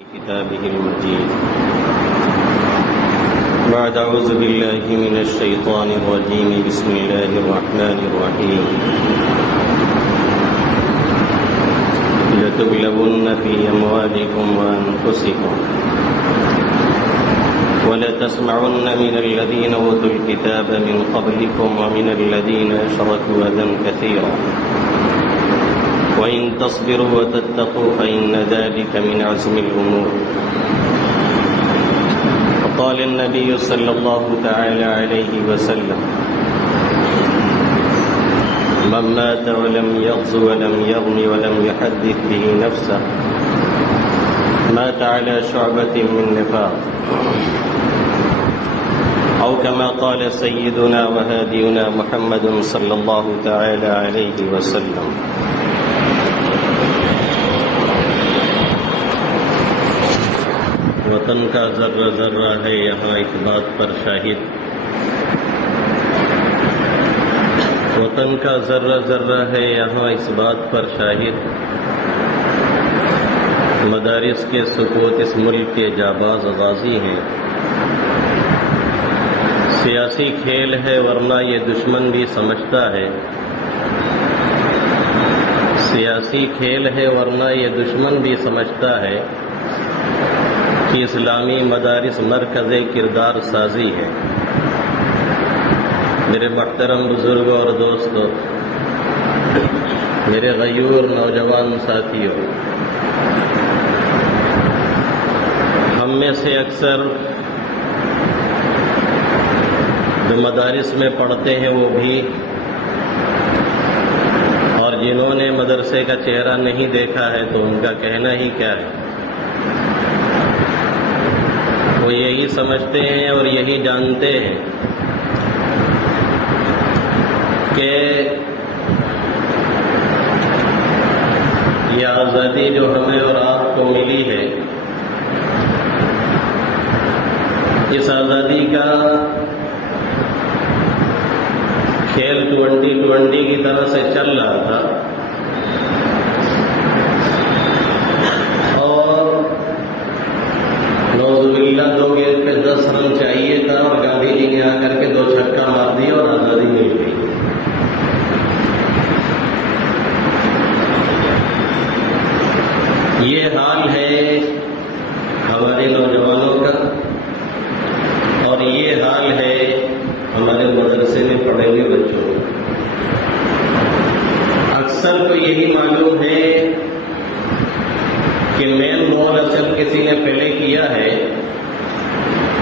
كتابه المجيد. بعد أعوذ بالله من الشيطان الرجيم. بسم الله الرحمن الرحيم. لتبلغن في أموالكم وأنفسكم ولتسمعن من الذين أوتوا الكتاب من قبلكم ومن الذين أشركوا أذى كثيرا وإن تصبروا وتتقوا فإن ذلك من عزم الأمور. وقال النبي صلى الله تعالى عليه وسلم: من مات ولم يغز ولم يغم ولم يحدث به نفسه مات على شعبة من نفاق، أو كما قال سيدنا وهادينا محمد صلى الله تعالى عليه وسلم. وطن کا ذرہ ذرہ ہے یہاں اس بات پر شاہد، وطن کا ذرہ ذرہ ہے یہاں اس بات پر شاہد، مدارس کے سکوت اس ملک کے جاباز غازی ہیں. سیاسی کھیل ہے ورنہ یہ دشمن بھی سمجھتا ہے، سیاسی کھیل ہے ورنہ یہ دشمن بھی سمجھتا ہے کہ اسلامی مدارس مرکز کردار سازی ہے. میرے محترم بزرگوں اور دوستوں، میرے غیور نوجوان ساتھیوں، ہم میں سے اکثر جو مدارس میں پڑھتے ہیں وہ بھی، اور جنہوں نے مدرسے کا چہرہ نہیں دیکھا ہے تو ان کا کہنا ہی کیا ہے. وہ یہی سمجھتے ہیں اور یہی جانتے ہیں کہ یہ آزادی جو ہمیں اور آپ کو ملی ہے، اس آزادی کا کھیل 2020 کی طرح سے چل رہا تھا، اور نعوذ باللہ 2 گیند پہ 10 رن چاہیے تھا اور گاندھی جی نے آ کر کے 2 چھکا مار دیا اور آزادی مل گئی. یہ حال ہے ہمارے نوجوانوں کا، اور یہ حال ہے ہمارے مدرسے میں پڑھے ہوئے بچوں کا. اکثر تو یہی معلوم ہے کہ مین رول اصل کسی نے پہلے کیا ہے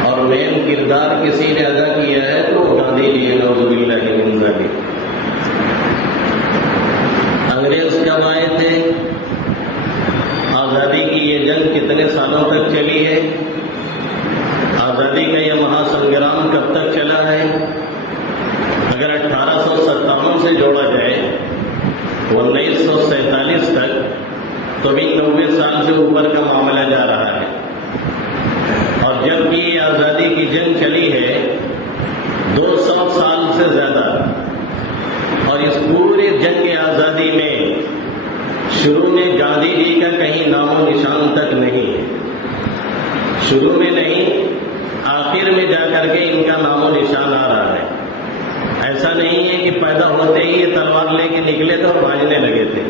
اور مین کردار کسی نے ادا کیا ہے تو گاندھی جی ہے. نعوذ باللہ من ذالک. انگریز کب آئے تھے؟ آزادی کی یہ جنگ کتنے سالوں تک چلی ہے؟ آزادی کا یہ مہا سنگرام کب تک چلا ہے؟ اگر 1857 سے جوڑا جائے 1947 تک تو بھی 90 سال سے اوپر کا معاملہ جا رہا ہے. اور جب بھی یہ آزادی کی جنگ چلی ہے 200 سال سے زیادہ، اور اس پورے جنگ آزادی میں شروع میں گاندھی جی کا کہیں نام و نشان تک نہیں ہے. شروع میں نہیں، آخر میں جا کر کے ان کا نام و نشان آ رہا ہے. ایسا نہیں ہے کہ پیدا ہوتے ہی یہ تلوار لے کے نکلے تھے اور بھاجنے لگے تھے.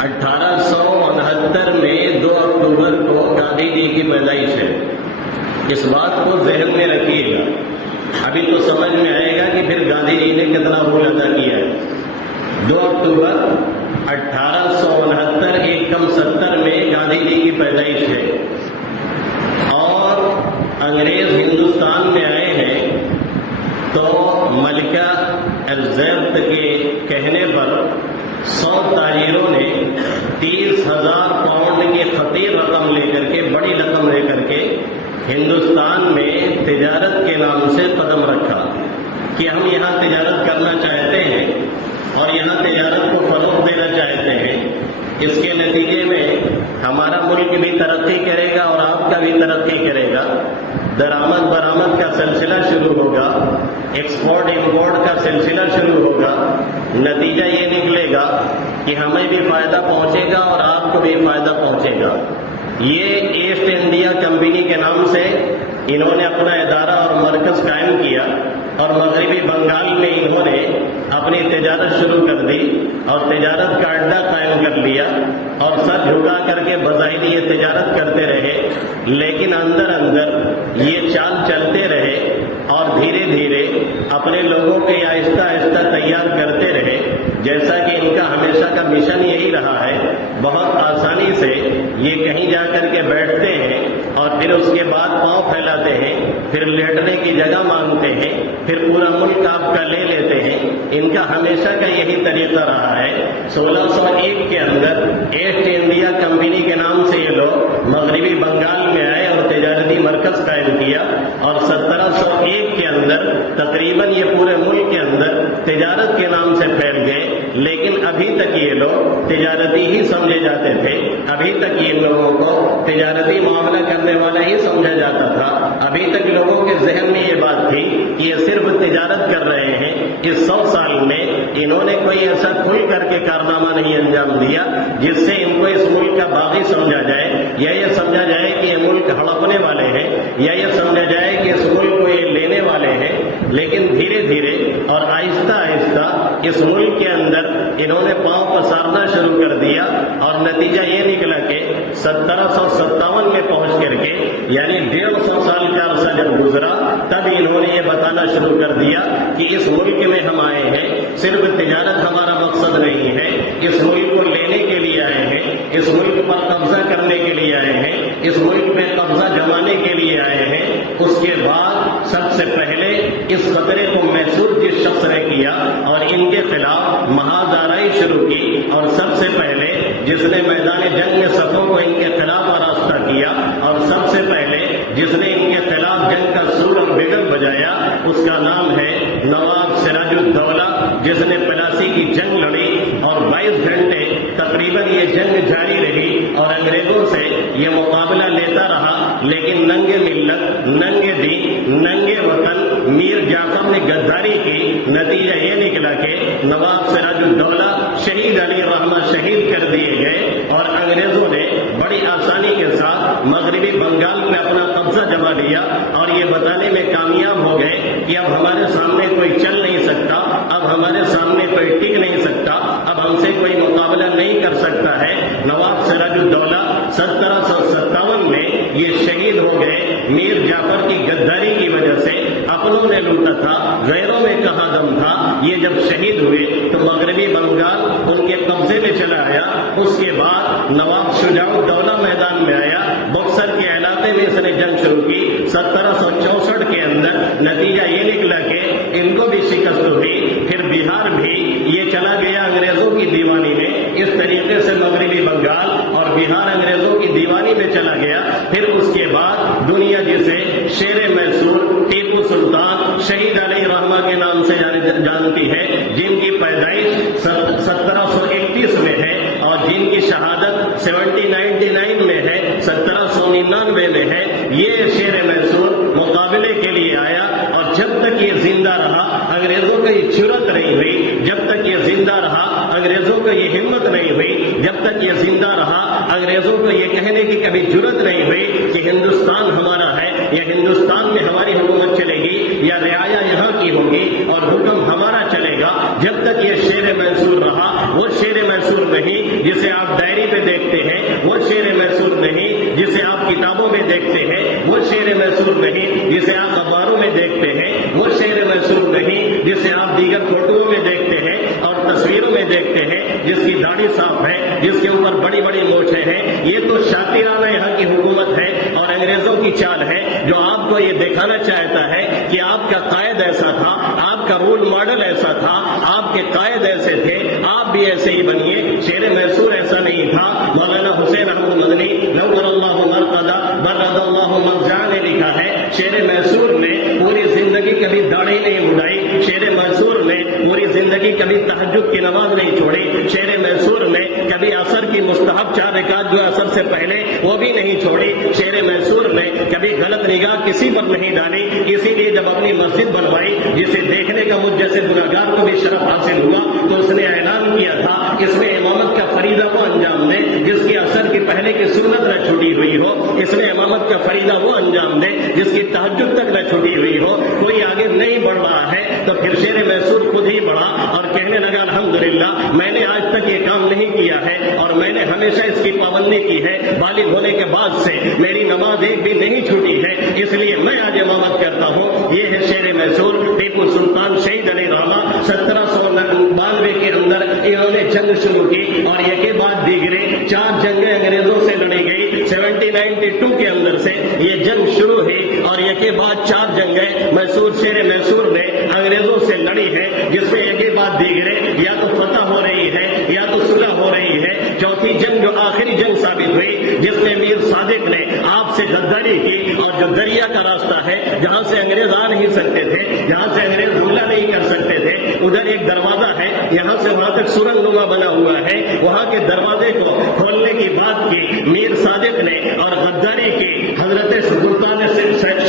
1869 میں 2 اکتوبر کو گاندھی جی کی پیدائش ہے. اس بات کو ذہن میں رکھیے گا، ابھی تو سمجھ میں آئے گا کہ پھر گاندھی جی نے کتنا رول ادا کیا ہے. 2 اکتوبر 1869 ایکم 70 میں گاندھی جی کی پیدائش ہے، اور انگریز ہندوستان میں آئے ہیں تو ملکہ الزیبت کے کہنے پر 100 تاجروں نے 30,000 پاؤنڈ کی خطیر رقم لے کر کے، بڑی رقم لے کر کے ہندوستان میں تجارت کے نام سے قدم رکھا کہ ہم یہاں تجارت کرنا چاہتے ہیں اور یہاں تجارت کو فروغ دینا چاہتے ہیں. اس کے نتیجے میں ہمارا ملک بھی ترقی کرے گا اور آپ کا بھی ترقی کرے گا. درآمد برآمد کا سلسلہ شروع ہوگا، ایکسپورٹ امپورٹ کا سلسلہ شروع ہوگا. نتیجہ یہ نکلے گا کہ ہمیں بھی فائدہ پہنچے گا اور آپ کو بھی فائدہ پہنچے گا. یہ ایسٹ انڈیا کمپنی کے نام سے انہوں نے اپنا ادارہ اور مرکز قائم کیا اور مغربی بنگال میں انہوں نے اپنی تجارت شروع کر دی اور تجارت کا اڈا قائم کر لیا اور سر جھکا کر کے بظاہر یہ تجارت کرتے رہے، لیکن اندر اندر یہ چال چلتے رہے اور دھیرے دھیرے اپنے لوگوں کے آہستہ آہستہ تیار کرتے رہے، جیسا کہ ان کا ہمیشہ کا مشن یہی رہا ہے۔ بہت آسانی سے یہ کہیں جا کر کے بیٹھتے ہیں اور پھر اس کے بعد پاؤں پھیلاتے ہیں، پھر لیٹنے کی جگہ مانگتے ہیں، پھر پورا ملک آپ کا لے لیتے ہیں۔ ان کا ہمیشہ کا یہی طریقہ رہا ہے۔ 1601 کے اندر ایسٹ انڈیا کمپنی کے نام سے یہ لوگ مغربی بنگال میں آئے اور تجارتی مرکز قائم کیا، اور 1701 کے اندر تقریباً یہ پورے ملک کے اندر تجارت کے نام سے پھیل گئے، لیکن ابھی تک یہ لوگ تجارتی ہی سمجھے جاتے تھے۔ ابھی تک ان لوگوں کو تجارتی معاملہ کرنے والا ہی سمجھا جاتا تھا۔ ابھی تک لوگوں کے ذہن میں یہ بات تھی کہ یہ صرف تجارت کر رہے ہیں۔ اس 100 سال میں انہوں نے کوئی ایسا کھل کر کے کارنامہ نہیں انجام دیا جس سے ان کو اس ملک کا باغی سمجھا جائے، یا یہ سمجھا جائے کہ یہ ملک ہڑپنے والے ہیں، یا یہ سمجھا جائے کہ اس ملک کو یہ لینے والے ہیں۔ لیکن دھیرے دھیرے اور آہستہ آہستہ اس ملک کے اندر انہوں نے پاؤں پسارنا شروع کر دیا، اور نتیجہ یہ نکلا کہ 1757 میں پہنچ کر کے، یعنی 150 سال کا عرصہ جب گزرا، تب انہوں نے یہ بتانا شروع کر دیا کہ اس ملک میں ہم آئے ہیں، صرف تجارت ہمارا مقصد نہیں ہے، اس ملک کو لینے کے لیے آئے ہیں، اس ملک پر قبضہ کرنے کے لیے آئے ہیں، اس ملک میں قبضہ جمانے کے لیے آئے ہیں۔ اس کے بعد سب سے پہلے اس خطرے کو محسوس جس شخص نے کیا اور ان کے خلاف محاذ شروع کی، اور سب سے پہلے جس نے میدان جنگ میں صفوں کو ان کے خلاف آراستہ کیا، اور سب سے پہلے جس نے ان کے خلاف جنگ کا سور اور بگل بجایا، اس کا نام ہے نواب سراج الدولہ، جس نے پلاسی کی جنگ لڑی اور 22 گھنٹے تقریباً یہ جنگ جاری رہی اور انگریزوں سے یہ مقابلہ لیتا رہا، لیکن ننگے ملت، ننگے دین، ننگے وطن میر جعفر نے غداری کی۔ نتیجہ یہ نکلا کہ نواب سراج الدولہ شہید علی رحمہ شہید کر دیے گئے، اور انگریزوں نے بڑی آسانی کے ساتھ مغربی بنگال میں اپنا قبضہ جما لیا، اور یہ بتانے میں کامیاب ہو گئے کہ اب ہمارے سامنے کوئی چل نہیں سکتا، اب ہمارے سامنے کوئی ٹک نہیں سکتا، اب ہم سے کوئی مقابلہ نہیں کر سکتا ہے۔ نواب سراج الدولہ 1757 میں یہ شہید ہو گئے۔ میر جعفر کی غداری کی وجہ سے اپنوں نے لوٹا تھا، غیروں میں کہاں دم تھا۔ یہ جب شہید ہوئے تو مغربی بنگال ان کے قبضے میں چلا آیا۔ اس کے بعد نواب شجاع الدولہ میدان میں آیا، بکسر کے علاقے میں اس نے جنگ شروع کی 1764 کے اندر۔ نتیجہ یہ نکلا کہ ان کو بھی شکست ہوئی، پھر بہار بھی یہ چلا گیا انگریزوں کی دیوانی میں۔ اس طریقے سے مغربی بنگال اور بہار انگریزوں کی دیوانی میں چلا گیا۔ پھر اس کے بعد دنیا جسے شیر میسور ٹیپو سلطان شہید علی رحمہ کے نام سے جانتی ہے، جن کی پیدائش 1731 میں ہے اور جن کی شہادت 1799 میں ہے، 1799 میں ہے، یہ شیر میسور مقابلے کے لیے آیا، اور جب تک یہ زندہ رہا انگریزوں کو یہ جرأت نہیں ہوئی، جب تک یہ زندہ رہا انگریزوں کو یہ ہمت نہیں ہوئی، جب تک یہ زندہ رہا انگریزوں کو یہ کہنے کی کبھی جرأت نہیں ہوئی کہ ہندوستان ہمارا ہے، یا ہندوستان میں ہماری حکومت چلے گی، یا رعایا یہاں کی ہوگی اور حکم ہمارا چلے گا۔ جب تک یہ شیر میسور رہا، وہ شیر میسور نہیں جسے آپ ڈائری پہ دیکھتے ہیں، وہ شیر میسور نہیں جسے آپ کتابوں میں دیکھتے ہیں، وہ شیر میسور نہیں جسے آپ اخباروں میں دیکھتے ہیں، وہ شیر میسور نہیں جسے آپ دیگر فوٹوؤں میں دیکھتے ہیں اور تصویروں میں دیکھتے ہیں، جس کی داڑھی صاف ہے، جس کے اوپر بڑی بڑی مونچھیں ہیں۔ یہ تو شاکرانہ یہاں کی حکومت ہے اور انگریزوں کی چال ہے، جو آپ کو یہ دکھانا چاہتا ہے کہ آپ کا قائد ایسا تھا، آپ کا رول ماڈل ایسا تھا، آپ کے قائد ایسے تھے، آپ بھی ایسے ہی بنیے۔ شیر میسور ایسا نہیں تھا۔ مولانا حسین احمد مدنی نور اللہ مرقدہ برد اللہ مرجع نے لکھا ہے، شیر میسور نے پوری زندگی کبھی داڑھی نہیں مڈائی، شیر میسور نے پوری زندگی کبھی تہجد کی نماز نہیں چھوڑی، شیر میسور نے کبھی عصر کی مستحب 4 رکعت جو عصر سے پہلے وہ بھی نہیں چھوڑی، شیر میسور نے کبھی غلط نگاہ کسی پر نہیں ڈالی۔ اسی لیے جب اپنی مسجد بنوائی، جسے دیکھنے کا مجھ جیسے گناہگار کو بھی شرف حاصل ہوا، تو اس نے اعلان کیا تھا اس میں امامت کا فریضہ وہ انجام دے جس کی اثر کی پہلے کی سنت نہ چھوٹی ہوئی ہو، اس میں امامت کا فریضہ وہ انجام دے جس کی تہجد تک نہ چھوٹی ہوئی ہو۔ کوئی آگے نہیں بڑھ رہا ہے تو پھر شیر میسور خود ہی بڑھا اور کہنے لگا الحمدللہ میں نے آج تک یہ کام نہیں کیا ہے اور میں نے ہمیشہ اس کی پابندی کی ہے، بالغ ہونے کے بعد سے میری نماز ایک بھی نہیں چھوٹی ہے، اس لیے میں آج امامت کرتا ہوں۔ یہ ہے شیر میسور ٹیپو سلطان شہید علی رحمہ 1792 کے اندر انہوں نے جنگ شروع کی اور یہ کے بعد دیگرے 4 جنگیں انگریزوں سے لڑی گئی۔ 1792 کے اندر سے یہ جنگ شروع ہوئی اور یہ کے بعد 4 جنگیں میسور شیر میسور نے انگریزوں سے لڑی ہے، جس میں ایک کے بعد دیگرے یا تو فتح ہو رہی ہے یا تو صلح ہو رہی ہے۔ چوتھی جنگ جو آخری جنگ ثابت ہوئی جس میں میر صادق نے آپ سے غداری کی اور جو دریا کا راستہ ہے جہاں سے انگریز آ نہیں سکتے تھے، جہاں سے انگریز حملہ نہیں کر سکتے تھے، ادھر ایک دروازہ ہے یہاں سے وہاں تک سرنگ نما بنا ہوا ہے، وہاں کے دروازے کو کھولنے کی بات کی میر صادق نے اور غداری کی حضرت سلطان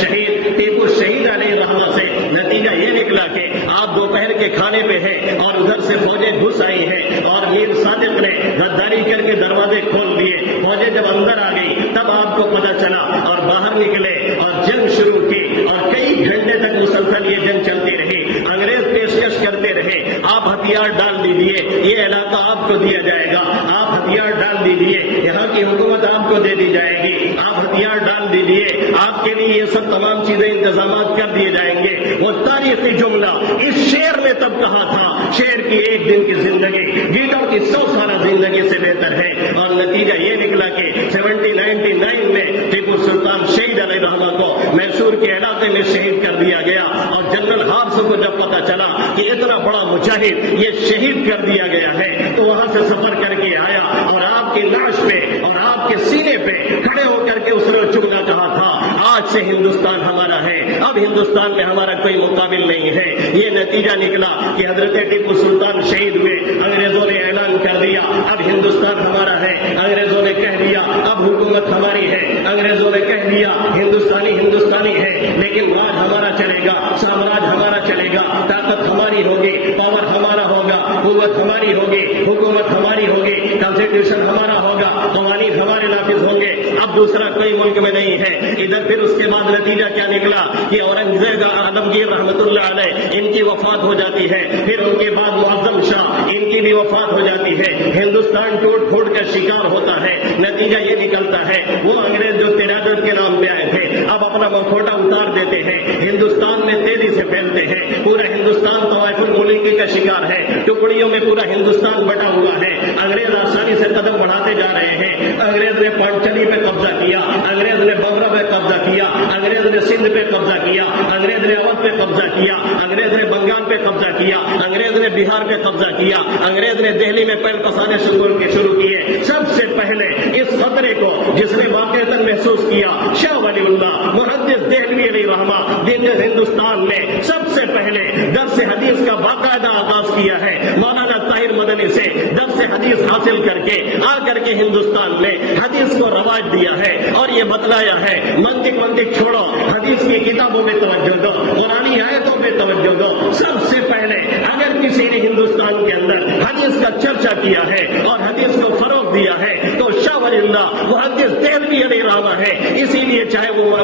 شہید ٹیپو شہید علیہ رحمہ سے۔ نتیجہ یہ نکلا کہ آپ دوپہر کے کھانے پہ ہیں اور ادھر سے فوجیں گھس آئی ہیں اور میر صادق نے غداری کر کے دروازے کھول دیے۔ فوجیں جب اندر آ گئی تب آپ کو پتہ چلا اور باہر نکلے اور جنگ شروع کی اور کئی گھنٹے تک مسلسل یہ جنگ چلتی رہی۔ انگریز پیشکش کرتے رہے آپ ہتھیار ڈال دیجیے، یہ علاقہ آپ کو دیا جائے گا، آپ ہتھیار ڈال دیجیے، یہاں کی حکومت آپ کو دے دی جائے گی، آپ ہتھیار ڈال دیجیے، آپ کے لیے یہ سب تمام چیزیں انتظامات کر دیے جائیں گے۔ وہ تاریخی جملہ اس شعر نے تب کہا تھا، شعر کی ایک دن کی زندگی گیٹوں کی 100 سالہ زندگی سے بہتر ہے، اور نتیجہ یہ نکلا کہ 1799 میں ٹیپو سلطان شہید علیہ رحمہ کو میسور کے علاقے میں شہید کر دیا گیا، اور جنرل ہارس کو جب پتا چلا کہ اتنا بڑا مجاہد یہ شہید کر دیا گیا ہے تو وہاں سے سفر کر کے آیا اور آپ کی لاش پہ اور آپ کے سینے پہ کھڑے ہو کر کے اس نے چگنا کہا تھا آج سے ہندوستان ہمارا ہے، اب ہندوستان میں ہمارا کوئی مقابل نہیں ہے۔ یہ نتیجہ نکلا کہ حضرت ٹیپو سلطان شہید ہوئے، انگریزوں نے اعلان کر دیا اب ہندوستان ہمارا ہے، انگریزوں نے کہہ دیا اب حکومت ہماری ہے، انگریزوں نے کہہ دیا ہندوستانی ہے، لیکن راج ہمارا چلے گا، سامراج ہمارا چلے گا، طاقت ہماری ہوگی، پاور ہمارا ہوگا، قوت ہماری ہوگی، حکومت ہماری ہوگی، کانسٹیٹیوشن ہمارا ہوگا، قوانین ہمارے نافذ ہوں گے، اب دوسرا کوئی ملک میں نہیں ہے۔ ادھر پھر اس کے بعد نتیجہ کیا نکلا کہ اورنگزیب عالمگیر رحمۃ اللہ علیہ ان کی وفات ہو جاتی ہے، پھر ان کے بعد معظم شاہ ان کی بھی وفات ہو جاتی ہے، ہندوستان ٹوٹ پھوٹ کا شکار ہوتا ہے۔ نتیجہ یہ نکلتا ہے وہ انگریز جو تیراجر کے نام پہ آئے تھے اب اپنا مکھوٹا اتار دیتے ہیں، ہندوستان میں تیزی سے پھیلتے ہیں، پورا ہندوستان طوائف الملوکی کا شکار ہے، ٹکڑیوں میں پورا ہندوستان بٹا ہوا ہے، انگریز آسانی سے قدم بڑھاتے جا رہے ہیں۔ انگریز نے پانچلی پہ قبضہ کیا، انگریز نے بمرا پہ قبضہ کیا، انگریز نے سندھ پہ قبضہ کیا، انگریز نے اودھ پہ قبضہ کیا، انگریز نے بنگال پہ قبضہ کیا، انگریز نے بہار پہ قبضہ کیا، انگریز نے دہلی میں پیر پسانے شروع کیے۔ سب سے پہلے اس خطرے کو جس نے واقعتاً محسوس کیا شاہ ولی اللہ محدث دہلوی علیہ رحمہ جن نے ہندوستان میں سب سے پہلے درس حدیث کا باقاعدہ آغاز کیا ہے، مولانا طاہر مدنی سے درس حدیث حاصل کر کے آ کر کے ہندوستان میں حدیث کو رواج دیا ہے اور یہ بتلایا ہے منطق چھوڑو، حدیث کی کتابوں میں توجہ دو، قرآنی آیتوں میں توجہ دو۔ سب سے پہلے اگر کسی نے ہندوستان کے اندر حدیث کا چرچا کیا ہے اور حدیث کو فروغ دیا ہے تو شاہ ولی اللہ محدث دہلوی علیہ رحمہ ہے۔ اسی لیے چاہے وہ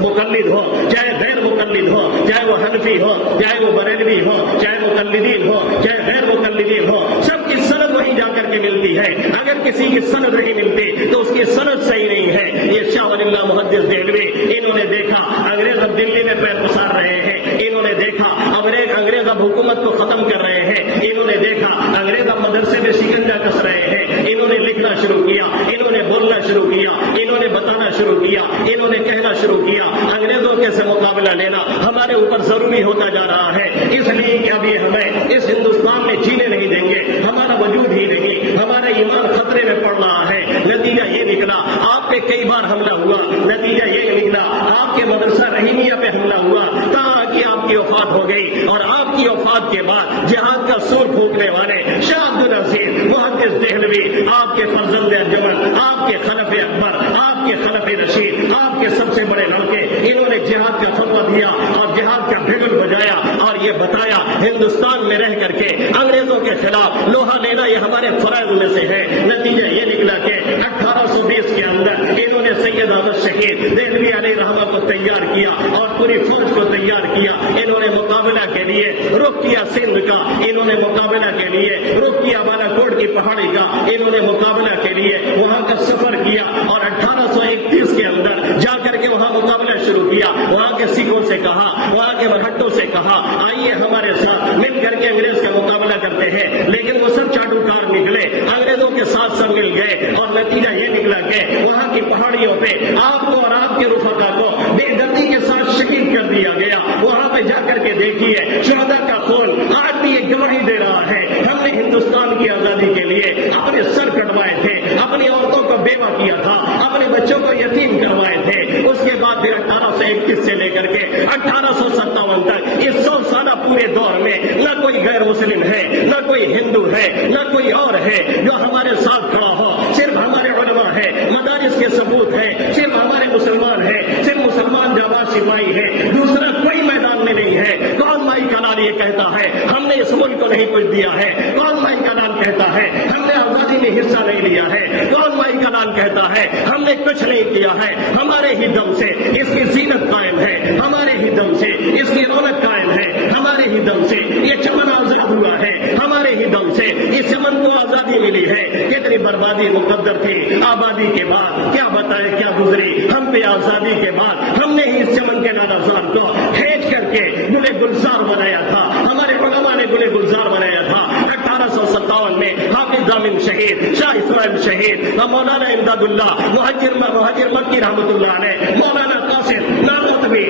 مقلد ہو، چاہے غیر مقلد ہو، چاہے وہ حنفی ہو، چاہے وہ بریلوی ہو، چاہے مقلدین ہو، چاہے غیر مقلدین ہو، سب کی سند وہیں جا کر کے ملتی ہے۔ اگر کسی کی سند نہیں ملتی تو اس کی سند صحیح نہیں ہے۔ یہ شاہ ولی اللہ محدث دہلوی انہوں نے دیکھا انگریز اب دلی میں پیر پسار رہے ہیں، انہوں نے دیکھا انگریز اب حکومت کو ختم کر رہے ہیں، انہوں نے دیکھا انگریز اب مدرسے میں شکنجا کس رہے ہیں، انہوں نے لکھنا شروع کیا، انہوں نے بولنا شروع کیا، انہوں نے بتانا شروع کیا، انہوں نے کہنا شروع کیا۔ انگریزوں کے سے مقابلہ لینا ہمارے اوپر ضروری ہوتا جا رہا ہے، اس لیے کہ ابھی ہمیں اس ہندوستان میں جینے نہیں دیں گے، ہمارا وجود ہی نہیں، ہمارا ایمان خطرے میں پڑ رہا ہے۔ نتیجہ یہ نکلا آپ پہ کئی بار حملہ ہوا، نتیجہ یہ نکلا آپ کے مدرسہ رحیمیہ پہ حملہ ہوا تاکہ آپ کی وفات ہو گئی، اور آپ کی وفات کے بعد جہاد کا سور پھونکنے والے شاہ عبد العزیز محدث دہلوی آپ کے فرزند انجمن، آپ کے خلف اکبر، آپ کے خلف رشید، آپ کے سب سے بڑے لڑکے، انہوں نے جہاد کا فتویٰ دیا اور جہاد کا بگل بجایا اور یہ بتایا ہندوستان میں رہ کر کے انگریزوں کے خلاف لوہا لینا یہ ہمارے فرائض میں سے ہے. نتیجہ یہ نکلا کہ 1820 کے اندر انہوں نے سید احمد شہید دہلوی علیہ رحمہ کو تیار کیا اور پوری فوج کو تیار کیا. انہوں نے مقابلہ کے لیے رخ کیا سندھ کا, انہوں نے مقابلہ کے لیے رخ کیا بالا کوٹ کی پہاڑی کا, انہوں نے مقابلہ کے لیے وہاں کا سفر کیا اور 1831 کے اندر جا کر کے وہاں مقابلہ شروع کیا. وہاں کے سکھوں سے کہا, وہاں کے مرہٹوں سے کہا آئیے ہمارے ساتھ مل کر کے انگریز کا مقابلہ کرتے ہیں. لیکن وہ سب چاٹوکار نکلے, انگریزوں کے ساتھ سب مل گئے اور نتیجہ یہ نکلا کہ وہاں کی پہاڑیوں پہ آپ کو اور آپ کے رفقا کو بے دردی کے ساتھ شہید کر دیا گیا. وہاں پہ جا کر کے دیکھیے شہداء کا خون آج بھی یہ گواہی دے رہا ہے. ہم نے ہندوستان کی آزادی کے لیے اپنے سر کٹوائے تھے, اپنی عورتوں کو بیوہ کیا تھا, اپنے بچوں کو یتیم کروائے تھے. اس کے بعد پھر 1831 سے لے کر کے 1857 تک اس 100 سالہ پورے دور میں نہ کوئی غیر مسلم ہے, نہ کوئی ہندو ہے, نہ کوئی اور ہے جو ہمارے ساتھ کھڑا ہو. صرف ہمارے علماء ہے, مدارس کے ثبوت ہے, صرف ہمارے مسلمان ہیں, صرف مسلمان جواب سپاہی ہے, دوسرا کوئی میدان میں نہیں ہے. کون مائی کا نام یہ کہتا ہے ہم نے اس ملک کو نہیں کچھ دیا ہے؟ کون مائی کا نام کہتا ہے ہم نے آزادی میں حصہ نہیں لیا ہے؟ کون مائی کا نام کہتا ہے ہم نے کچھ نہیں کیا ہے؟ ہمارے ہی دم سے اس کی زینت قائم ہے, ہمارے ہی دم سے اس کی رونق قائم ہے, ہمارے ہی دم سے یہ چمن آزاد ہوا ہے, ہمارے ہی دم سے اس چمن کو آزادی ملی ہے. کتنی بربادی مقدر تھی آبادی کے بعد, کیا بتائے کیا گزری ہم پہ آزادی کے بعد. ہم نے ہی اس چمن کے نادازان کو کھینچ کر کے گلے گلزار بنایا تھا, ہمارے علماء نے گلے گلزار بنایا تھا. 1857 میں حافظ ضامن شہید, شاہ اسماعیل شہید, مولانا امداد اللہ مہاجر مکی رحمۃ اللہ علیہ, مولانا قاسم نانوتوی,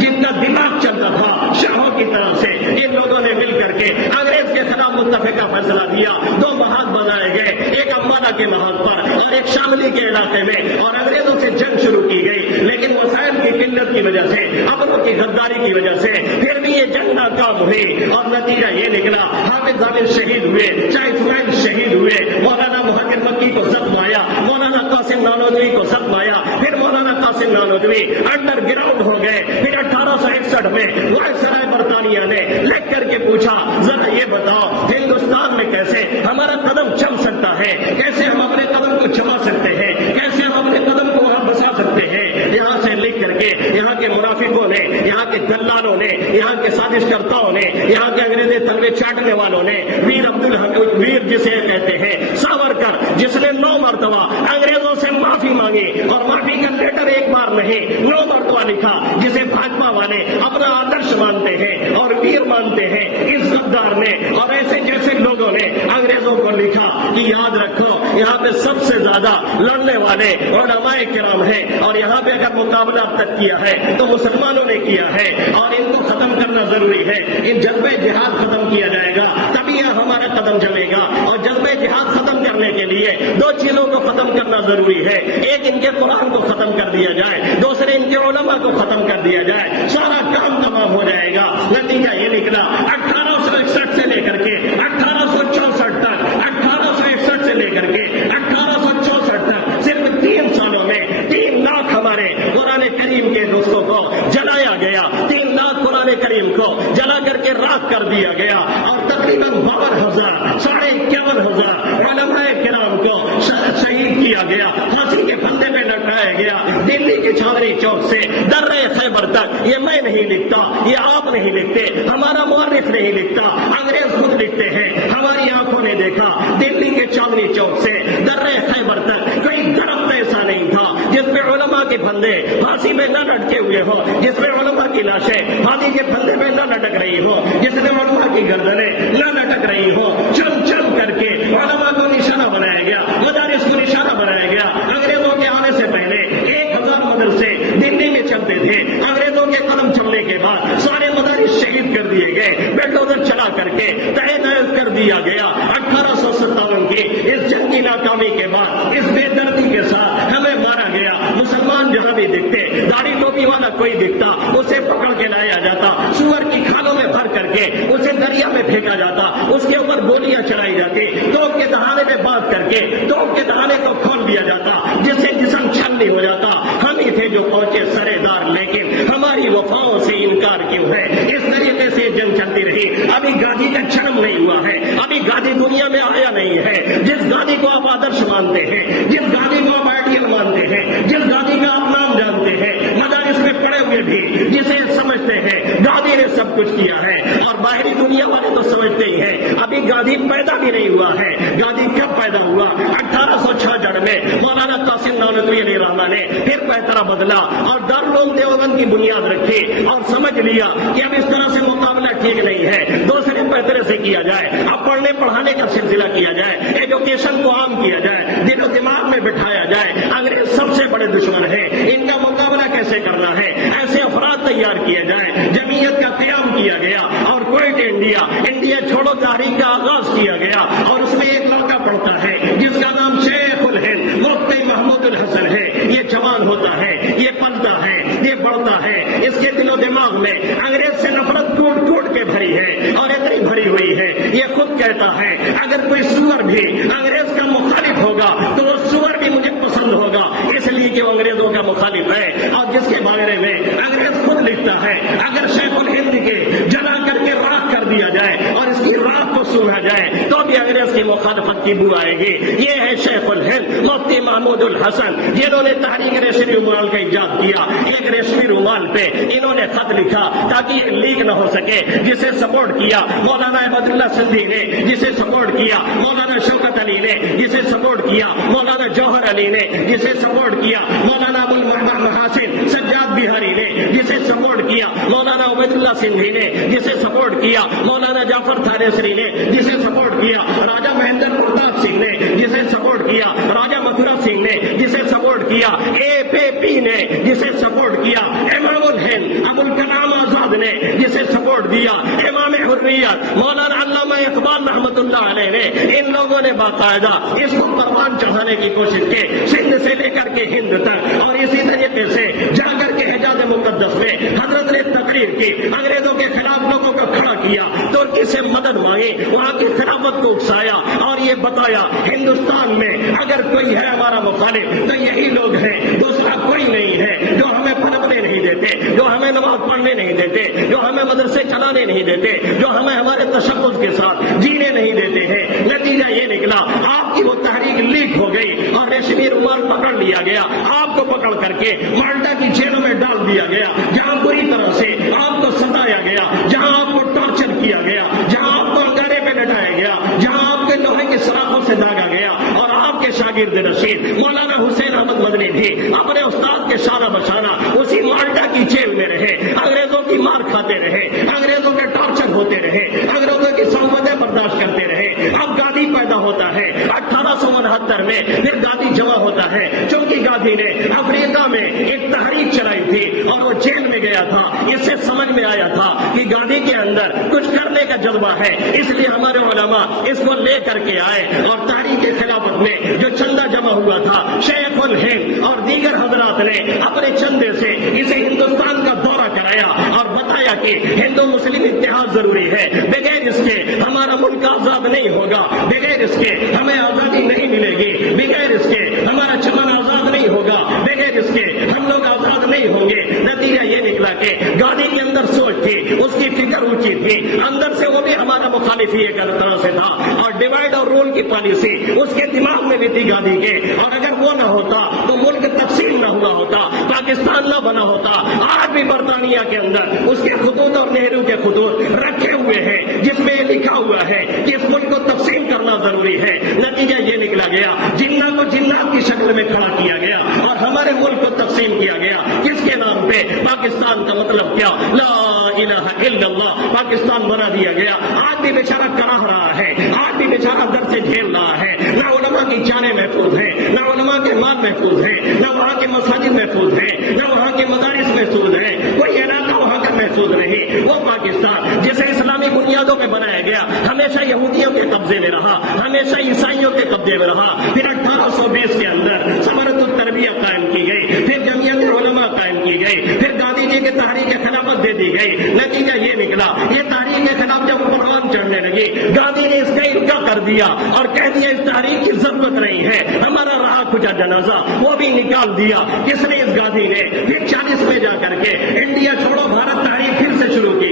جن کا دماغ چلتا تھا شاہوں کی طرف سے, ان لوگوں نے مل کر کے انگریز کے خلاف متفقہ فیصلہ دیا. 2 محاذ بنائے گئے, ایک امبالہ کے محاذ پر اور ایک شاملی کے علاقے میں, اور انگریزوں سے جنگ شروع کی گئی. لیکن وسائل کی قلت کی وجہ سے, اپنوں کی غداری کی وجہ سے پھر بھی یہ جنگ ناکام ہوئی اور نتیجہ یہ نکلا حافظ ضامن شہید ہوئے, شاہ اسماعیل شہید ہوئے, مولانا مہاجر مکی کو زخم آیا, مولانا قاسم نانوتوی کو زخم آیا. پھر مولانا قاسم نانوتوی انڈر گراؤنڈ ہو گئے. پھر 1861 میں وائسرائے برطانیہ نے لکھ کر کے پوچھا ذرا یہ بتاؤ ہندوستان میں کیسے ہمارا قدم چم سکتا ہے, کیسے ہم اپنے قدم کو چما سکتے ہیں, کیسے ہم اپنے قدم کو وہاں بسا سکتے ہیں. یہاں سے لکھ کر کے یہاں کے منافقوں نے, یہاں کے دلالوں نے, یہاں کے سازش کرتاؤں نے, یہاں کے انگریزی تلوے چاٹنے والوں نے, ویر جسے کہتے ہیں ساورکر, جس نے 9 مرتبہ انگریزوں سے معافی مانگی اور معافی کا لیٹر ایک بار نہیں 9 مرتبہ لکھا, جسے بھاجپا والے اپنا آدرش مانتے ہیں اور ویر مانتے ہیں, اس غدار نے اور ایسے جیسے لوگوں نے انگریزوں کو لکھا کہ یاد رکھو یہاں پہ سب سے زیادہ لڑنے والے علماء کرام ہیں, اور یہاں پہ اگر مقابلہ اب تک کیا ہے تو مسلمانوں نے کیا ہے, اور ان کو ختم کرنا ضروری ہے. ان جذبہ جہاد ختم کیا جائے گا تبھی ہمارا قدم جمے گا, اور جذبہ جہاد ختم کرنے کے لیے 2 چیزوں کو ختم کرنا ضروری ہے. ایک ان کے قرآن کو ختم کر دیا جائے, دوسرے ان کے علماء کو ختم کر دیا جائے, سارا کام تمام ہو جائے گا. نتیجہ یہ نکلا 1861 سے لے کر کے 1864 تک, 1861 سے لے کر کے 1864 تک صرف 3 سالوں میں 3 لاکھ ہمارے قرآن کریم کے دوستوں کو جلایا گیا, 3 لاکھ قرآن کریم کو جلا کر کے راکھ کر دیا گیا, اور تقریباً 52,000 51,000 علماء کرام کو شہید کیا گیا, پھانسی کے پھندے میں لٹکایا گیا. دلی کے چاندنی چوک سے درہ خیبر تک, یہ میں نہیں لکھتا, یہ آپ نہیں لکھتے, ہمارا مورخ نہیں لکھتا, انگریز خود لکھتے ہیں. ہماری آنکھوں نے دیکھا دلی کے چاندنی چوک سے درہ خیبر تک کوئی درخت ایسا نہیں تھا جس پہ علماء کے پھندے پھانسی میں نہ لٹکے ہوئے ہو, جس میں علماء کی لاشیں پھانسی کے پھندے میں نہ لٹک رہی ہو, جس میں علماء کی گردنیں نہ لٹک رہی ہو. چم چم کر کے علماء کو نشانہ بنایا گیا, مدارس کو نشانہ بنایا گیا. انگریزوں کے آنے سے پہلے 1000 مدرسے دلی میں چلتے تھے, انگریزوں کے قلم چلنے کے بعد سارے مدارس شہید کر دیے گئے, بیلڈوزر چلا کر کے تہہ نہل کر دیا گیا. 1857 کی اس جنگی ناکامی کے بعد اس بے دردی کے ساتھ ہمیں مارا گیا. مسلمان جہاں بھی دکھتے, داڑھی ٹوپی والا کوئی دکھتا, اسے پکڑ کے لایا جاتا, سور کی کھالوں میں بھر کر کے اسے دریا میں پھینکا جاتا, اس کے اوپر گولیاں چلائی جاتی, توپ کے دہانے میں باندھ کر کے توپ کے دہانے کو کھول دیا جاتا, جس سے جسم چھلنی ہو جاتا. ہم ہی تھے جو پہنچے سرے دار, لیکن ہماری وفاؤں سے انکار کیوں ہے؟ اس طریقے سے جنگ چلتی رہی. ابھی گاندھی کا جنم نہیں ہوا ہے, ابھی گاندھی دنیا میں آیا نہیں ہے. جس گاندھی کو آپ آدرش مانتے ہیں, جس گاندھی کو آپ آئیڈیل مانتے ہیں, جس گاندھی کا آپ نام جانتے ہیں, مدارس میں پڑے ہوئے بھی جسے سمجھتے ہیں گاندھی نے سب کچھ کیا ہے, اور باہری دنیا والے تو سمجھتے ہی ہیں ابھی گاندھی پیدا بھی نہیں ہوا ہے. گاندھی کب پیدا ہوا؟ 1866 میں مولانا قاسم نانوتوی علیہ رحمہ نے پھر پیترا بدلا اور دارالعلوم دیوبند کی بنیاد رکھی اور سمجھ لیا کہ اب اس طرح سے مقابلہ ٹھیک نہیں ہے, دوسرے پیترے سے کیا جائے, اب پڑھنے پڑھانے کا سلسلہ کیا جائے, ایجوکیشن کو عام کیا جائے, دل و دماغ میں بٹھایا جائے. انگریز سب سے بڑے دشمن ہیں, ان کا مقابلہ کیسے کرنا ہے, ایسے افراد تیار کیے جائیں. جمعیت کا قیام کیا گیا اور کوئٹ انڈیا چھوڑو تحریک کا آغاز کیا گیا, اور اس میں ایک لڑکا پڑھتا ہے جس کا نام شیخ الہند مفتی محمود الحسن ہے. یہ جوان ہوتا ہے, یہ پلتا ہے, یہ بڑھتا ہے, اس کے دل و دماغ میں انگریز سے نفرت ٹوٹ ٹوٹ کے بھری ہے اور اتنی بھری ہوئی ہے. یہ خود کہتا ہے اگر کوئی سور بھی انگریز کا مخالف ہوگا تو وہ سور بھی مجھے پسند ہوگا, اس لیے کہ وہ انگریزوں کا مخالف ہے. اور جس کے بارے میں انگریز خود لکھتا ہے اگر شیخ الہند کے جلا کر کے راکھ کر دیا جائے اور اس کی راکھ کو سونا جائے تو بھی انگریز کی مخالفت کی بو آئے گی. یہ ہے شیخ الہند مفتی محمود الحسن, جنہوں نے تحریک ریشمی رومال کا ایجاد کیا. ایک ریشمی رومال پہ انہوں نے خط لکھا تاکہ یہ لیک نہ ہو سکے, جسے سپورٹ کیا مولانا احمد اللہ سندھی نے, جسے سپورٹ کیا مولانا شوکت علی نے, جسے سپورٹ کیا مولانا جوہر علی نے, جسے سپورٹ کیا مولانا ابو المحاسن سجاد بہاری نے, جسے سپورٹ کیا مولانا عبید اللہ سندھی نے, جسے سپورٹ کیا مولانا جعفر تھانیسری نے, جسے سپورٹ کیا راجہ مہندر پرتاپ سنگھ نے, جسے سپورٹ کیا راجہ متھرا سنگھ نے, جسے سپورٹ کیا APP نے, جسے سپورٹ کیا امام الہند ابوالکلام آزاد نے, جسے سپورٹ دیا امام حریت مولانا علامہ اقبال رحمۃ اللہ علیہ نے. ان لوگوں نے باقاعدہ اس کو قربان چڑھانے کی کوشش کی سندھ سے لے کر کے ہند تک, اور اسی طریقے سے جا کر کے حجاز مقدس میں حضرت نے تقریر کی, انگریزوں کے خلاف لوگوں کو کھڑا کیا, ترکی سے مدد مانگی, وہاں کی خلافت کو اکسایا اور یہ بتایا ہندوستان میں اگر کوئی ہے ہمارا مخالف تو یہی لوگ ہیں, دوسرا کوئی نہیں ہے جو ہمیں پنپنے نہیں دیتے, جو ہمیں نماز پڑھنے نہیں دیتے, جو ہمیں مدرسے چلانے نہیں دیتے, جو ہمیں ہمارے تشخص کے ساتھ جینے نہیں دیتے ہیں. نتیجہ یہ نکلا آپ کی وہ تحریک لیک ہو گئی اور ریشمی رومال پکڑ لیا گیا, آپ کو پکڑ کر کے مالٹا کی جیلوں میں ڈال دیا گیا, جہاں بری طرح سے آپ کو ستایا گیا, جہاں آپ کو ٹارچر کیا گیا, جہاں آپ کو انگارے پہ لٹایا گیا, جہاں آپ کے لوہے کے سراخوں سے داغا گیا. اور آپ کے شاگرد رشید مولانا حسین احمد مدنی بھی اپنے استاد کے شانہ بشانہ اسی مالٹا کی جیل میں رہے, انگریزوں کی مار کھاتے رہے, انگریزوں کے ٹارچر ہوتے رہے, انگریزوں کی صحبتیں برداشت کرتے رہے. اب گاندھی پیدا ہوتا ہے 1869 میں, پھر گاندھی جمع ہوتا ہے. چونکہ گاندھی نے افریقہ میں ایک تحریک چلائی تھی اور وہ جیل میں گیا تھا, اس سے سمجھ میں آیا تھا کہ گاندھی کے اندر کچھ کرنے کا جذبہ ہے, اس لیے ہمارے علماء اس کو لے کر کے آئے اور تحریک خلافت میں جو چندہ جمع ہوا تھا شیخ الہند اور دیگر حضرات نے اپنے چندے سے اسے ہندوستان کا دورہ کرایا اور بتایا کہ ہندو مسلم اتحاد ضروری ہے, بغیر اس کے ہمارا ملک آزاد نہیں ہوگا, بغیر اس کے ہمیں آزادی نہیں ملے گی, بغیر اس کے ہمارا چمن آزاد نہیں ہوگا, بغیر اس کے ہم لوگ آزاد نہیں ہوں گے. نتیجہ یہ نکلا کہ گاندھی کے اندر سوچ تھی, اس کی فکر اونچی تھی, اندر سے وہ بھی ہمارا مخالف ہی ایک طرح سے تھا, اور ڈیوائڈ اور رول کی پالیسی اس کے دماغ میں بھی تھی گاندھی کے. اور اگر وہ نہ ہوتا تو ملک تقسیم نہ ہوا ہوتا, پاکستان نہ بنا ہوتا. آج بھی برطانیہ کے اندر اس کے خطوط اور نہرو کے خطوط رکھے ہوئے ہیں جس میں یہ لکھا ہوا ہے کہ اس ملک کو تقسیم کرنا ضروری ہے. نتیجہ یہ نکلا گیا جنہ کو جنات کی شکل میں کھڑا کیا گیا اور ہمارے ملک کو تقسیم کیا گیا. کس کے نام پہ؟ پاکستان کا مطلب کیا؟ لا الہ الا اللہ. پاکستان بنا دیا گیا. آج بھی بیچارہ کراہ رہا ہے, آج بھی بیچارہ در سے جھیل رہا ہے. نہ علماء کی جانیں محفوظ ہیں, نہ علماء کے مال محفوظ ہیں, نہ وہاں کے مساجد محفوظ ہیں, نہ وہاں کے مدارس محفوظ ہیں, کوئی علاقہ وہاں کا محفوظ نہیں. وہ پاکستان جسے اسلامی بنیادوں پہ بنایا گیا ہمیشہ یہودیوں کے قبضے میں رہا, ہمیشہ عیسائیوں کے قبضے میں رہا. پھر 1820 کے اندر ثمرۃ التربیہ قائم کی گئی, پھر جمعیت علماء قائم کی گئی, پھر گاندھی جی کی تحریک خلافت دے دی گئی. نتیجہ یہ نکلا یہ تحریک خلاف جب پروان چڑھنے لگی گاندھی نے اس کا انکار کر دیا اور کہہ دیا اس تحریک کی ضرورت نہیں ہے, ہمارا رہا کچھ جنازہ وہ بھی نکال دیا. کس نے؟ اس گاندھی نے. پھر 40 میں جا کر کے انڈیا چھوڑو بھارت تحریک پھر سے شروع کی.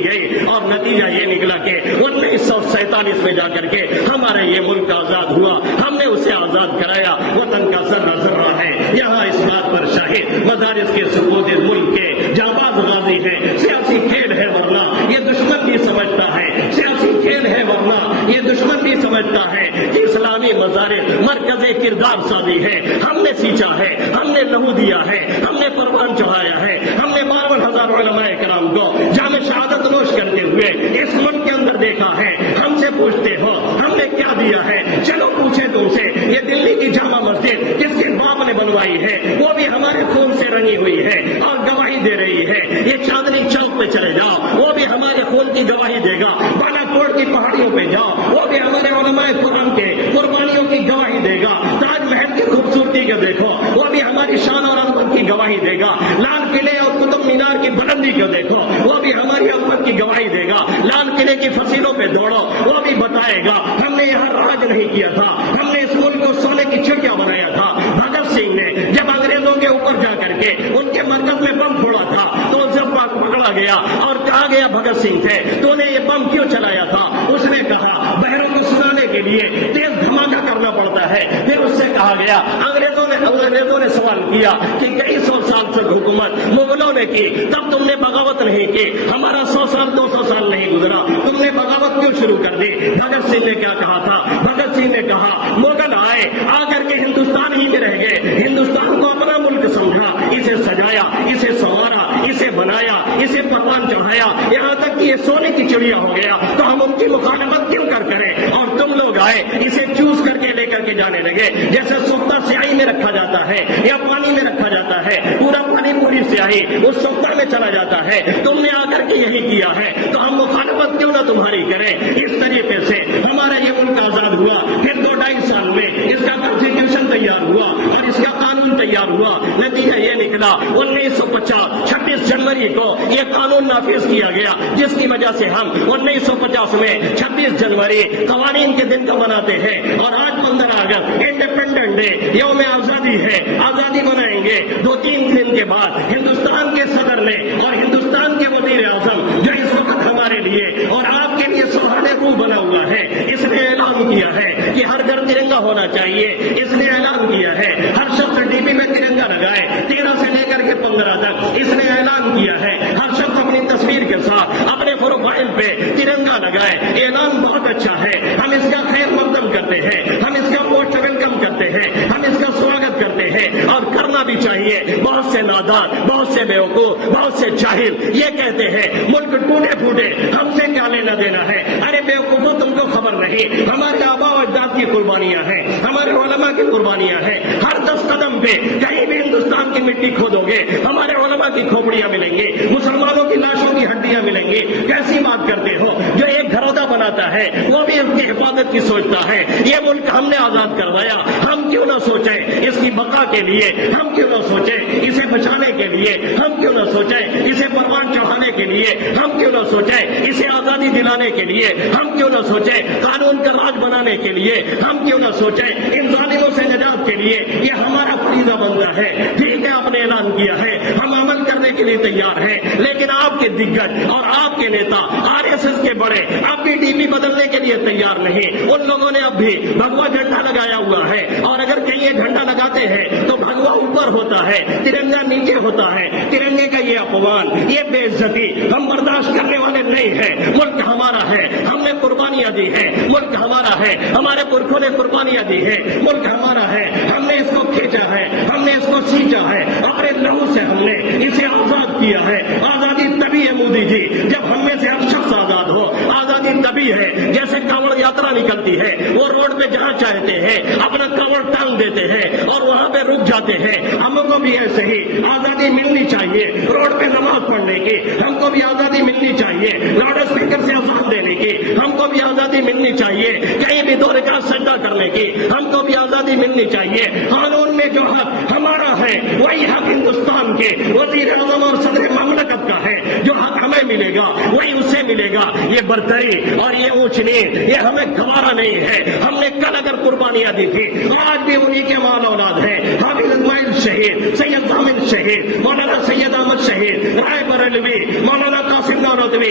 میں جا کر کے ہمارا یہ ملک آزاد ہوا، ہم نے اسے آزاد کرایا، وطن کا ذرہ ذرہ ہے یہاں اس بات پر شاہد، مدارس کے سپود ملک کے جانباز غازی ہیں، سیاسی کھیل ہے ورنہ یہ دشمن بھی سمجھتا ہے، سیاسی کھیل ہے ورنہ یہ دشمن بھی سمجھتا ہے کہ اسلامی مدارس مرکز کردار سازی ہے، ہم نے سینچا ہے، ہم نے لہو دیا ہے، ہم نے پروان چڑھایا ہے، ہم نے 52,000 علماء کرام کو جام شہادت نوش کرتے ہوئے اس ملک کے اندر دیکھا ہے، ہم سے پوچھتے ہو ہم نے کیا دیا ہے؟ چلو پوچھے تم سے، یہ دلی کی جامع مسجد جس کے باپ نے بنوائی ہے وہ بھی ہمارے خون سے رنگی ہوئی ہے اور گواہی دے رہی ہے، یہ چاندنی چوک پہ چلے جاؤ وہ بھی ہمارے خون کی گواہی دے گا، بالا کوٹ کی پہاڑیوں پہ جاؤ وہ بھی ہمارے علماء قرآن کے قربانیوں کی گواہی دے گا، تاج محل کی خوبصورتی کو دیکھو وہ بھی ہماری شان اور عظمت کی گواہی دے گا، لال قلعے اور قطب مینار کی بلندی کو دیکھو وہ بھی ہماری عظمت کی گواہی دے گا، لال قلعے کی فصیلوں پہ دوڑو وہ بھی بتائے گا ہم نے یہاں راج نہیں کیا تھا، ہم نے اس ملک کو سونے کی چڑیا بنایا تھا۔ بھگت سنگھ نے جب انگریزوں کے اوپر جا کر کے ان کے مرکز میں بم پھوڑا تھا تو اسے پکڑا گیا اور کہا گیا بھگت سنگھ تھے تو نے یہ بم کیوں چلایا تھا؟ اس نے کہا بہروں کو سنانے کے لیے تیز دھماکہ کرنا پڑتا ہے۔ پھر اس سے کہا گیا انگریزوں نے سوال کیا کہ کئی 100 سال سے حکومت مغلوں نے کی تب تم نے بغاوت نہیں کی، ہمارا 100 سال 200 سال نہیں گزرا، تم نے بغاوت کیوں شروع کر دی؟ بھگت سنگھ نے کیا کہا تھا؟ بھگت سنگھ نے کہا مغل آئے آ کر کے ہندوستان ہی میں رہ گئے، ہندوستان کو اپنا ملک سمجھا، اسے سجایا، اسے سنوارا، اسے بنایا، اسے پروان چڑھایا، یہاں تک کہ یہ سونے کی چڑیا ہو گیا، تو ہم ان کی مخالفت کیوں کریں؟ اور تم لوگ آئے اسے چوز کر کے لے کر کے جانے لگے، جیسے سوختہ سیاہی میں رکھا جاتا ہے یا پانی میں رکھا جاتا ہے، پورا پانی پوری سیاہی اس سوختہ میں چلا جاتا ہے، تم نے آ کر کے یہی کیا ہے تو ہم مخالفت کیوں نہ تمہاری کریں؟ اس طریقے سے ہمارا یہ ملک آزاد ہوا، پھر 2-2.5 سال میں اس کا کانسٹیٹیوشن تیار ہوا اور اس کا قانون تیار ہوا، نتیجہ یہ نکلا 1950 26 جنوری کو یہ قانون نافذ کیا گیا، جس کی وجہ سے ہم 1950 میں 26 جنوری قوانین کے دن کا مناتے ہیں، اور آج 15 اگست انڈیپینڈنٹ ڈے یوم آزادی ہے، آزادی منائیں گے۔ 2-3 دن کے بعد ہندوستان کے صدر نے اور ہندوستان کے وزیر اعظم جو اس وقت ہمارے لیے اور آپ کے لیے سہانے روح بنا ہوا ہے، اس نے اعلان کیا ہے کہ ہر گھر ترنگا ہونا چاہیے، اس نے اعلان کیا ہے ہر شخص ٹی وی میں ترنگا لگائے، 13 سے لے کر کے 15 تک اس نے اعلان کیا ہے ہر شخص اپنی تصویر کے ساتھ اپنے پروفائل پہ ترنگا لگائے۔ اعلان بہت اچھا ہے، ہم اس کا خیر مقدم کرتے ہیں، ہم اس کا موسٹ ویلکم کرتے ہیں، ہم اس کا سواگت کرتے ہیں اور کرنا بھی چاہیے۔ بہت سے نادان، بہت سے بیوقوف، بہت سے جاہل یہ کہتے ہیں ملک ٹوٹے پھوٹے ہم سے کیا لینا دینا ہے؟ ارے بیوقوفوں تم کو خبر نہیں، ہمارے آبا و اجداد کی قربانیاں ہیں، ہمارے علماء کی قربانیاں ہیں، ہر 10 قدم پہ کہیں بھی ہندوستان کی مٹی کھودو گے ہمارے علماء کی کھوپڑیاں ملیں گی، مسلمانوں کی لاشوں کی ہڈیاں ملیں گی۔ کیسی بات کرتے ہو؟ جو ایک گھرودہ بناتا ہے وہ بھی اس کی حفاظت کی سوچتا ہے۔ یہ ملک ہم نے آزاد کروایا، ہم کیوں نہ سوچیں اس کی بقا کے لیے، ہم کیوں نہ سوچیں اسے بچانے کے لیے، ہم کیوں نہ سوچیں اسے پروان چڑھانے کے لیے، ہم کیوں نہ سوچیں اسے آزادی دلانے کے لیے، ہم کیوں نہ سوچیں قانون کا راج بنانے کے لیے، ہم کیوں نہ سوچیں ان ظالموں سے نجات کے لیے۔ یہ ہمارا فریضہ بنتا ہے۔ ٹھیک ہے آپ نے اعلان کیا ہے، ہم عمل کرنے کے لیے تیار ہیں، لیکن آپ کے دگج اور آپ کے نیتا RSS کے بڑے اب بھی ڈی پی بدلنے کے لیے تیار نہیں۔ ان لوگوں نے اب بھی بھگوا جھنڈا لگایا ہوا ہے، اور اگر کہیں یہ جھنڈا لگاتے ہیں تو بھگوا اوپر ہوتا ہے، ترنگا نیچے ہوتا ہے۔ ترنگے کا یہ اپمان، یہ بے عزتی ہم برداشت کرنے والے نہیں ہیں۔ ملک ہمارا ہے، ہم نے قربانیاں دی ہیں، ملک ہمارا ہے، ہمارے پرکھوں نے قربانیاں دی ہیں، ملک ہمارا ہے، ہم نے اس کو کھینچا ہے، ہم نے اس کو سینچا ہے، اپنے لہو سے ہم نے اسے آزاد کیا ہے۔ آزادی تبھی ہے مودی جی جب ہم میں سے ہر شخص آزاد ہو۔ آزادی تبھی ہے جیسے کانوڑ یاترا نکلتی ہے، وہ روڈ پہ جہاں چاہتے ہیں اپنا کانوڑ ٹانگ دیتے ہیں اور وہاں پہ رک جاتے ہیں۔ ہم کو بھی ایسے ہی آزادی ملنی چاہیے، روڈ پہ نماز پڑھنے کی ہم کو بھی آزادی ملنی چاہیے، لاؤڈ اسپیکر سے اذان دینے کی ہم کو بھی آزادی ملنی چاہیے، کہیں بھی 2 رکعت سجدہ کرنے کی ہم کو بھی آزادی ملنی چاہیے۔ قانون میں جو حق ہمارا ہے وہی حق ہندوستان کے وزیر اعظم اور صدر مملکت کا ہے، جو حق ہمیں ملے گا وہی اسے ملے گا۔ یہ برتری اور یہ اونچ نیچ یہ ہمیں گوارا نہیں ہے۔ ہم نے کل اگر قربانیاں دی تھی آج بھی انہی کے مال اولاد ہیں۔ حافظ اسماعیل شہید، سید ضامن شہید، مولانا سید احمد شہید، رائے بریلوی، مولانا قاسم نانوتوی،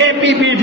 APPG,